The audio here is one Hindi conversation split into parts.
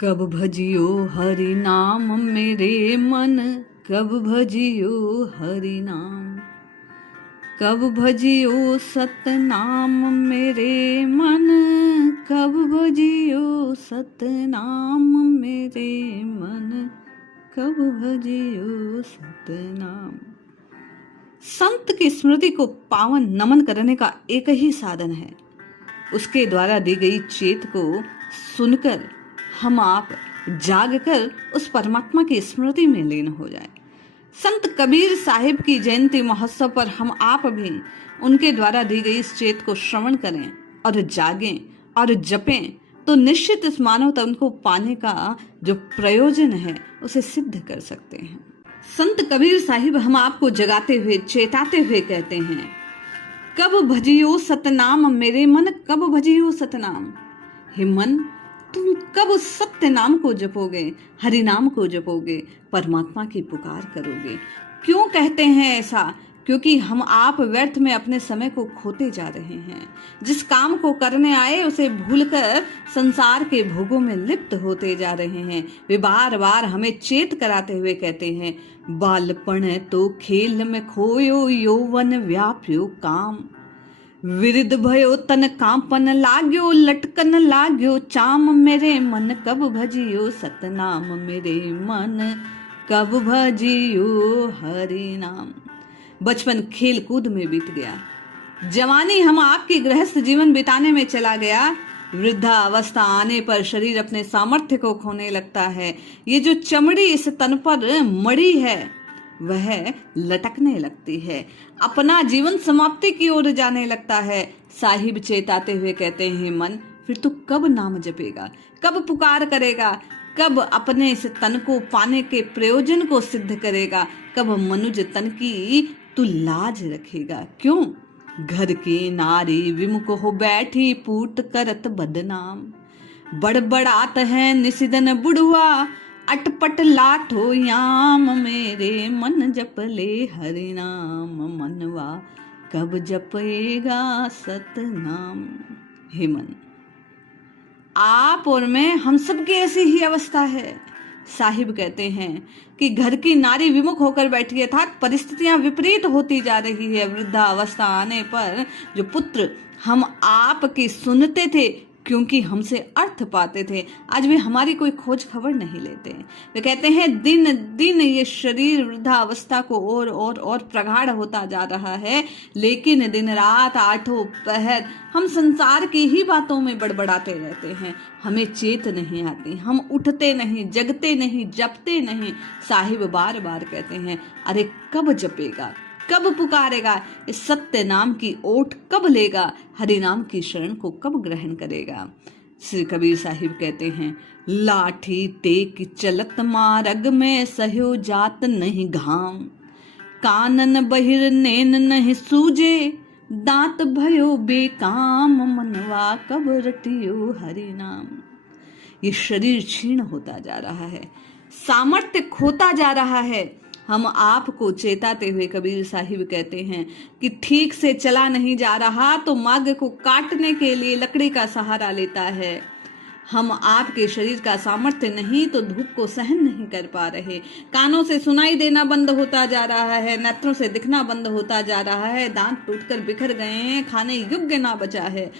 कब भजियो हरि नाम मेरे मन, कब भजियो हरि नाम। कब भजियो सतनाम मेरे मन, कब भजियो सतनाम मेरे मन, कब भजियो सतनाम। संत की स्मृति को पावन नमन करने का एक ही साधन है, उसके द्वारा दी गई चेत को सुनकर हम आप जागकर उस परमात्मा की स्मृति में लीन हो जाए। संत कबीर साहिब की जयंती महोत्सव पर हम आप भी उनके द्वारा दी गई इस चेत को श्रवण करें और जागें और जपें, तो निश्चित इस मानव तन को पाने का जो प्रयोजन है उसे सिद्ध कर सकते हैं। संत कबीर साहिब हम आपको जगाते हुए चेताते हुए कहते हैं, कब भजियो सतनाम मेरे मन, कब भजियो सतनाम। हे मन, तुम कब उस सत्य नाम को जपोगे, हरि नाम को जपोगे, परमात्मा की पुकार करोगे। क्यों कहते हैं ऐसा? क्योंकि हम आप व्यर्थ में अपने समय को खोते जा रहे हैं। जिस काम को करने आए उसे भूलकर संसार के भोगों में लिप्त होते जा रहे हैं। वे बार बार हमें चेत कराते हुए कहते हैं, बालपण तो खेल में खोयो, यौवन व्याप्यो काम। विरिध भयो तन कांपन लाग्यो, लटकन लाग्यो चाम मेरे मन, कब भजियो सतनाम मेरे मन, कब भजियो हरि नाम। बचपन खेल कूद में बीत गया, जवानी हम आपके गृहस्थ जीवन बिताने में चला गया, वृद्धावस्था आने पर शरीर अपने सामर्थ्य को खोने लगता है। ये जो चमड़ी इस तन पर मड़ी है वह लटकने लगती है, अपना जीवन समाप्ति की ओर जाने लगता है। साहिब चेताते हुए कहते हैं, मन फिर तू कब नाम जपेगा, कब पुकार करेगा, कब अपने इस तन को पाने के प्रयोजन को सिद्ध करेगा, कब मनुज तन की तू लाज रखेगा। क्यों? घर की नारी विमुख हो बैठी, पूत करत बदनाम। बड़बड़ात है निशिदन बुढ़वा, अटपट लाठो याम मेरे मन, जपले हरि नाम मनवा, कब जपेगा सतनाम। हे मन, आप और मैं हम सब की ऐसी ही अवस्था है। साहिब कहते हैं कि घर की नारी विमुख होकर बैठी है, अर्थात परिस्थितियां विपरीत होती जा रही है। वृद्धावस्था आने पर जो पुत्र हम आपकी सुनते थे क्योंकि हमसे अर्थ पाते थे, आज वे हमारी कोई खोज खबर नहीं लेते। वे कहते हैं, दिन दिन ये शरीर वृद्धावस्था को और प्रगाढ़ होता जा रहा है, लेकिन दिन रात आठों पहर हम संसार की ही बातों में बड़बड़ाते रहते हैं। हमें चेत नहीं आती, हम उठते नहीं, जगते नहीं, जपते नहीं। साहिब बार बार कहते हैं, अरे कब जपेगा, कब पुकारेगा, इस सत्य नाम की ओट कब लेगा, हरि नाम की शरण को कब ग्रहण करेगा। श्री कबीर साहिब कहते हैं, लाठी टेक चलत मार्ग में, सहयो जात नहीं घाम। कानन बहिर नैन नहीं सूझे, दांत भयो बेकाम। मनवा कब रटियो हरि नाम। ये शरीर क्षीण होता जा रहा है, सामर्थ्य खोता जा रहा है। हम आपको चेताते हुए कबीर साहिब कहते हैं कि ठीक से चला नहीं जा रहा तो मार्ग को काटने के लिए लकड़ी का सहारा लेता है। हम आपके शरीर का सामर्थ्य नहीं तो धूप को सहन नहीं कर पा रहे। कानों से सुनाई देना बंद होता जा रहा है, नेत्रों से दिखना बंद होता जा रहा है, दांत टूटकर बिखर गए हैं, खाने योग्य ना बचा है,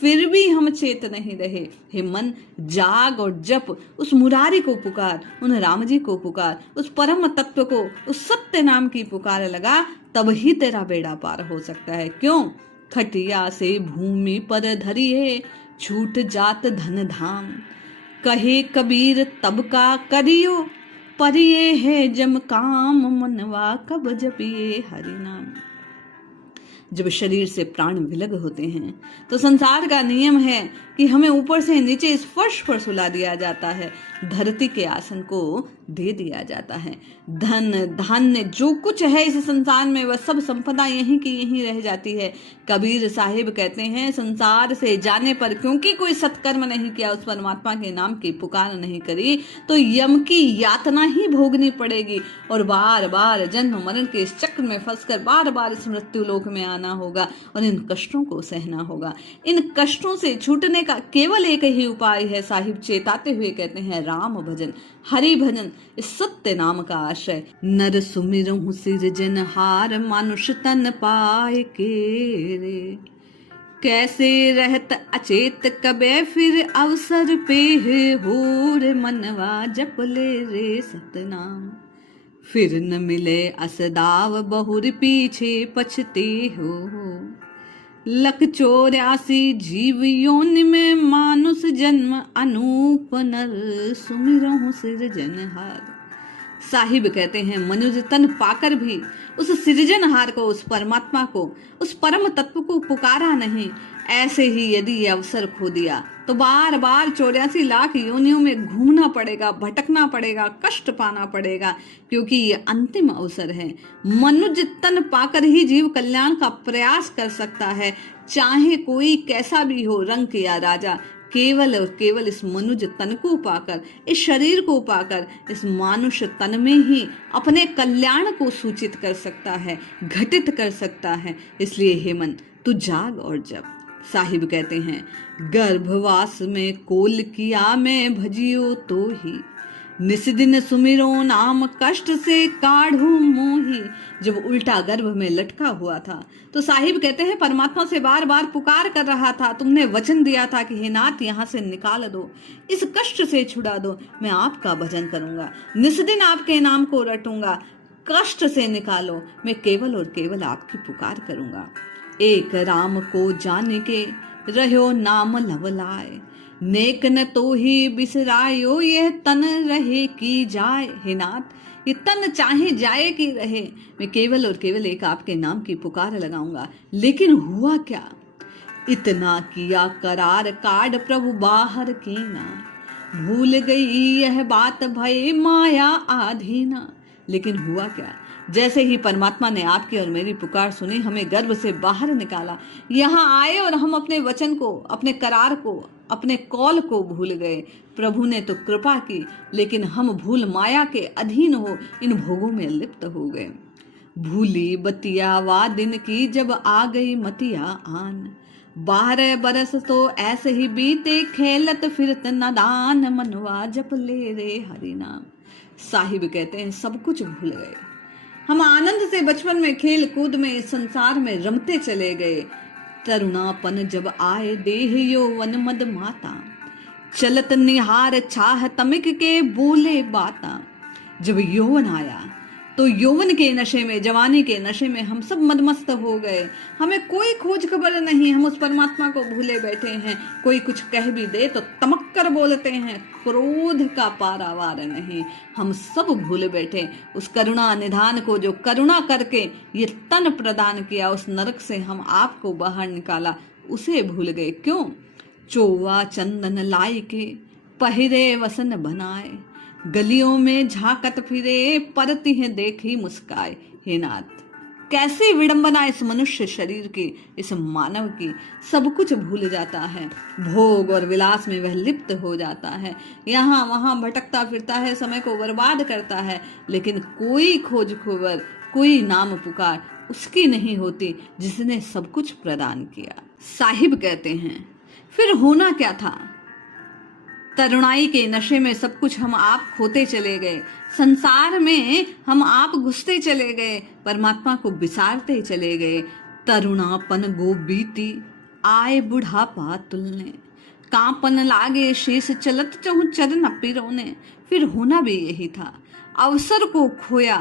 फिर भी हम चेत नहीं रहे। हे मन, जाग और जप, उस मुरारी को पुकार, उन राम जी को पुकार, उस परम तत्व को, उस सत्य नाम की पुकार लगा, तब ही तेरा बेड़ा पार हो सकता है। क्यों? खटिया से भूमि पर धरिए, छूट जात धन धाम। कहे कबीर तब का करियो, परिये है जम काम। मनवा कब जपिए हरि नाम। जब शरीर से प्राण विलग होते हैं तो संसार का नियम है कि हमें ऊपर से नीचे इस फर्श पर सुला दिया जाता है, धरती के आसन को दे दिया जाता है। धन धान्य जो कुछ है इस संसार में वह सब संपदा यहीं की यहीं रह जाती है। कबीर साहिब कहते हैं, संसार से जाने पर क्योंकि कोई सत्कर्म नहीं किया, उस परमात्मा के नाम की पुकार नहीं करी, तो यम की यातना ही भोगनी पड़ेगी और बार बार जन्म मरण के इस चक्र में फंसकर बार बार इस मृत्यु लोक में आना उठाना होगा और इन कष्टों को सहना होगा। इन कष्टों से छूटने का केवल एक ही उपाय है। साहिब चेताते हुए कहते हैं, राम भजन, हरि भजन, इस सत्य नाम का आश्रय। नर सुमिरहु सिरजनहार, मानुष तन पाए के रे। कैसे रहत अचेत कबे, फिर अवसर पे हो रे मनवा, जप ले रे सतनाम। फिर न मिले असदाव, बहुर पीछे पछते हो। लख 84 जीव योनि में, मानुष जन्म अनूप नर, सुमिरहु सिरजनहार। साहिब कहते हैं, मनुष्य तन पाकर भी उस सृजनहार को, उस परमात्मा को, उस परम तत्व को पुकारा नहीं। ऐसे ही यदि ये अवसर खो दिया तो बार बार 84 लाख योनियों में घूमना पड़ेगा, भटकना पड़ेगा, कष्ट पाना पड़ेगा, क्योंकि ये अंतिम अवसर है। मनुष्य तन पाकर ही जीव कल्याण का प्रयास कर सकता है, चाहे कोई कैसा भी हो, रंक या राजा। केवल और केवल इस मनुष्य तन को पाकर, इस शरीर को पाकर, इस मानुष तन में ही अपने कल्याण को सूचित कर सकता है, घटित कर सकता है। इसलिए हे मन, तू जाग और जप। साहिब कहते हैं, गर्भवास में कोल किया मैं, भजियो तो ही, निस्दिन सुमिरो नाम, कष्ट से काढ़ू मोही। जब उल्टा गर्भ में लटका हुआ था तो साहिब कहते हैं, परमात्मा से बार बार पुकार कर रहा था। तुमने वचन दिया था कि हे नाथ, यहाँ से निकाल दो, इस कष्ट से छुड़ा दो, मैं आपका भजन करूंगा, निस्दिन आपके नाम को रटूंगा, कष्ट से निकालो, मैं केवल और केवल आपकी पुकार करूंगा। एक राम को जान के रहो नाम लवलाए, नेक न तो ही बिसरायो, यह तन रहे की जाए। हे नाथ, ये तन चाहे जाए कि रहे, मैं केवल और केवल एक आपके नाम की पुकार लगाऊंगा। लेकिन हुआ क्या? इतना किया करार, काढ़ प्रभु बाहर कीना, भूल गई यह बात भय माया आधीना। लेकिन हुआ क्या? जैसे ही परमात्मा ने आपकी और मेरी पुकार सुनी, हमें गर्भ से बाहर निकाला, यहाँ आए और हम अपने वचन को, अपने करार को, अपने कौल को भूल गए। प्रभु ने तो कृपा की, लेकिन हम भूल माया के अधीन हो इन भोगों में लिप्त हो गए। भूली बतिया वा दिन की, जब आ गई मतिया आन, 12 बरस तो ऐसे ही बीते, खेलत फिरत नादान, मनवा जप ले रे हरि नाम। साहिब कहते हैं, सब कुछ भूल गए। हम आनंद से बचपन में खेल कूद में इस संसार में रमते चले गए। तरुणापन जब आए, देह यौवन मद माता, चलत निहार छाह तमिक के बोले बाता। जब यौवन आया तो यौवन के नशे में, जवानी के नशे में हम सब मदमस्त हो गए। हमें कोई खोज खबर नहीं, हम उस परमात्मा को भूले बैठे हैं। कोई कुछ कह भी दे तो तमक कर बोलते हैं, क्रोध का पारावार नहीं। हम सब भूल बैठे उस करुणा निधान को, जो करुणा करके ये तन प्रदान किया, उस नरक से हम आपको बाहर निकाला, उसे भूल गए। क्यों? चोवा चंदन लाई के, पहिरे वसन बनाए, गलियों में झांकत फिरे, परती है देखी मुस्काए। हे नाथ, कैसी विडंबना इस मनुष्य शरीर की, इस मानव की। सब कुछ भूल जाता है, भोग और विलास में वह लिप्त हो जाता है, यहाँ वहां भटकता फिरता है, समय को बर्बाद करता है। लेकिन कोई खोज खबर, कोई नाम पुकार उसकी नहीं होती जिसने सब कुछ प्रदान किया। साहिब कहते हैं, फिर होना क्या था? तरुणाई के नशे में सब कुछ हम आप खोते चले गए, संसार में हम आप घुसते चले गए, परमात्मा को बिसारते चले गए। तरुणापन गो बीती, आए बुढ़ापा तुलने, कांपन लागे शीश, चलत चहु चरण पिरोने। फिर होना भी यही था। अवसर को खोया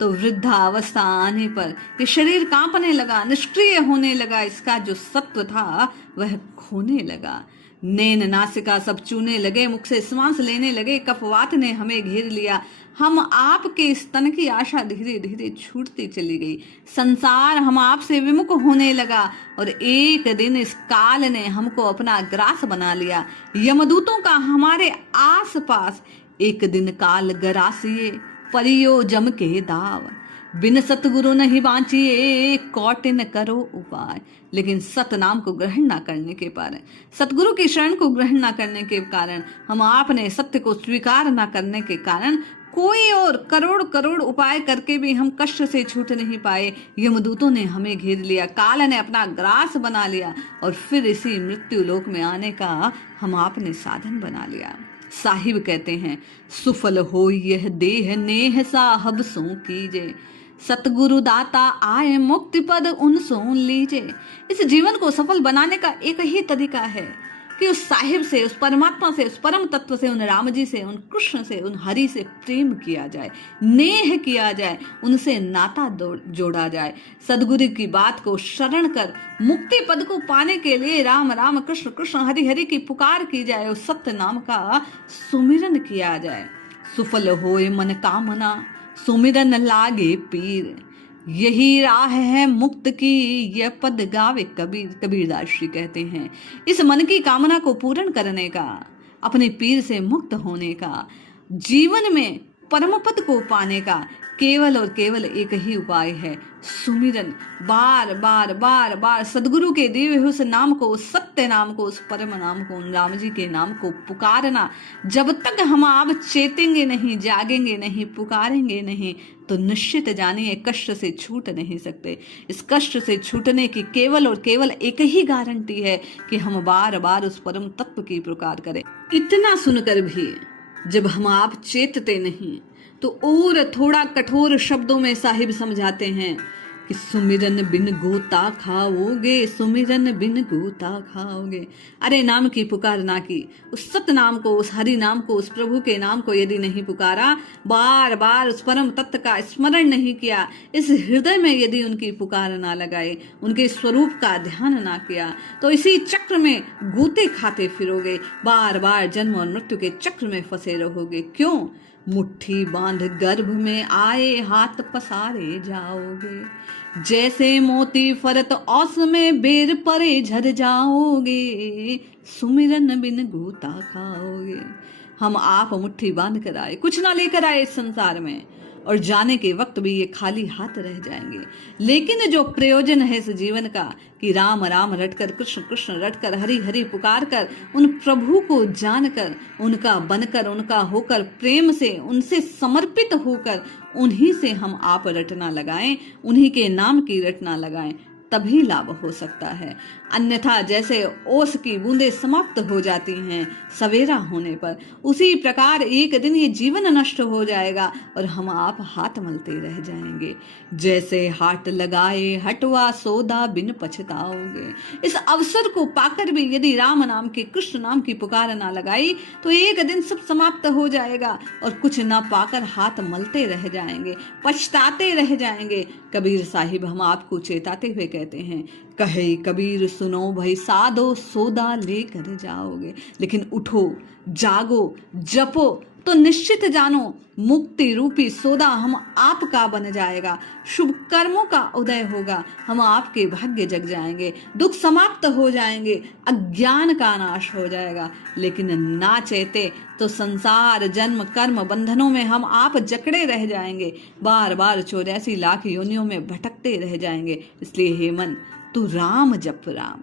तो वृद्धावस्था आने पर ये शरीर कांपने लगा, निष्क्रिय होने लगा, इसका जो सत्व था वह खोने लगा। नैन नासिका सब चूने लगे, मुख से श्वास लेने लगे, कफवात ने हमें घेर लिया। हम आपके स्तन की आशा धीरे धीरे छूटती चली गई। संसार हम आपसे विमुख होने लगा और एक दिन इस काल ने हमको अपना ग्रास बना लिया। यमदूतों का हमारे आस पास एक दिन काल गरासिए, परियो जम के दाव, बिन सतगुरु नहीं बांचिए, कौटिन करो उपाय। लेकिन सत नाम को ग्रहण न करने के कारण, सतगुरु की शरण को ग्रहण न करने के कारण, हम आपने सत्य को स्वीकार न करने के कारण कोई और करोड़ करोड़ उपाय करके भी हम कष्ट से छूट नहीं पाए। यमदूतों ने हमें घेर लिया, काल ने अपना ग्रास बना लिया और फिर इसी मृत्यु लोक में आने का हम आपने साधन बना लिया। साहिब कहते हैं, सुफल हो यह देह नेह साहब सो कीजे, सतगुरु दाता आए मुक्ति पद उन सोन लीजे। इस जीवन को सफल बनाने का एक ही तरीका है कि उस साहिब से, उस परमात्मा से, उस परम तत्व से, उन राम जी से, उन कृष्ण से, उन हरि से प्रेम किया जाए, नेह किया जाए, उनसे नाता जोड़ा जाए। सदगुरु की बात को शरण कर मुक्ति पद को पाने के लिए राम राम कृष्ण कृष्ण हरि हरि की पुकार की जाए, उस सत्य नाम का सुमिरन किया जाए। सुफल होए मन कामना, सुमिरन लागे पीर, यही राह है मुक्त की, यह पद गावे कबीर। कबीरदास जी कहते हैं, इस मन की कामना को पूर्ण करने का, अपने पीर से मुक्त होने का, जीवन में परम पद को पाने का केवल और केवल एक ही उपाय है, सुमिरन। बार बार बार बार सदगुरु के दिए हुए उस नाम को, उस सत्य नाम को, उस परम नाम को, उन राम जी के नाम को पुकारना। जब तक हम आप चेतेंगे नहीं, जागेंगे नहीं, पुकारेंगे नहीं, तो निश्चित जानिए कष्ट से छूट नहीं सकते। इस कष्ट से छूटने की केवल और केवल एक ही गारंटी है कि हम बार बार उस परम तत्व की पुकार करें। इतना सुनकर भी जब हम आप चेतते नहीं, तो और थोड़ा कठोर शब्दों में साहिब समझाते हैं कि सुमिरन बिन गोता खाओगे, सुमिरन बिन गोता खाओगे। अरे नाम की पुकार ना की, उस सत नाम को, उस हरि नाम को, उस प्रभु के नाम को यदि नहीं पुकारा, बार बार उस परम तत्व का स्मरण नहीं किया, इस हृदय में यदि उनकी पुकार ना लगाए, उनके स्वरूप का ध्यान ना किया, तो इसी चक्र में गोते खाते फिरोगे, बार बार जन्म और मृत्यु के चक्र में फंसे रहोगे। क्यों? मुट्ठी बांध गर्भ में आए हाथ पसारे जाओगे, जैसे मोती फरत औस में बेर परे झर जाओगे, सुमिरन बिन गोता खाओगे। हम आप मुट्ठी बांध कर आए, कुछ ना लेकर आए इस संसार में, और जाने के वक्त भी ये खाली हाथ रह जाएंगे। लेकिन जो प्रयोजन है इस जीवन का कि राम राम रटकर, कृष्ण कृष्ण रटकर, हरि हरि पुकार कर, उन प्रभु को जानकर, उनका बनकर, उनका होकर, प्रेम से उनसे समर्पित होकर, उन्हीं से हम आप रटना लगाएं, उन्हीं के नाम की रटना लगाएं, तभी लाभ हो सकता है। अन्यथा जैसे ओस की बूंदें समाप्त हो जाती हैं सवेरा होने पर, उसी प्रकार एक दिन ये जीवन नष्ट हो जाएगा और हम आप हाथ मलते रह जाएंगे। जैसे हाट लगाए हटवा सौदा बिन पछताओगे। इस अवसर को पाकर भी यदि राम नाम की, कृष्ण नाम की पुकार ना लगाई, तो एक दिन सब समाप्त हो जाएगा और कुछ ना पाकर हाथ मलते रह जाएंगे, पछताते रह जाएंगे। कबीर साहिब हम आपको चेताते हुए कहते हैं, कहे कबीर सुनो भाई साधो, सौदा लेकर जाओगे। लेकिन उठो, जागो, जपो, तो निश्चित जानो मुक्ति रूपी सौदा हम आपका बन जाएगा। शुभ कर्मों का उदय होगा, हम आपके भाग्य जग जाएंगे, दुख समाप्त हो जाएंगे, अज्ञान का नाश हो जाएगा। लेकिन ना चेते तो संसार जन्म कर्म बंधनों में हम आप जकड़े रह जाएंगे, बार बार 84 लाख योनियों में भटकते रह जाएंगे। इसलिए हे मन, तू राम जप राम।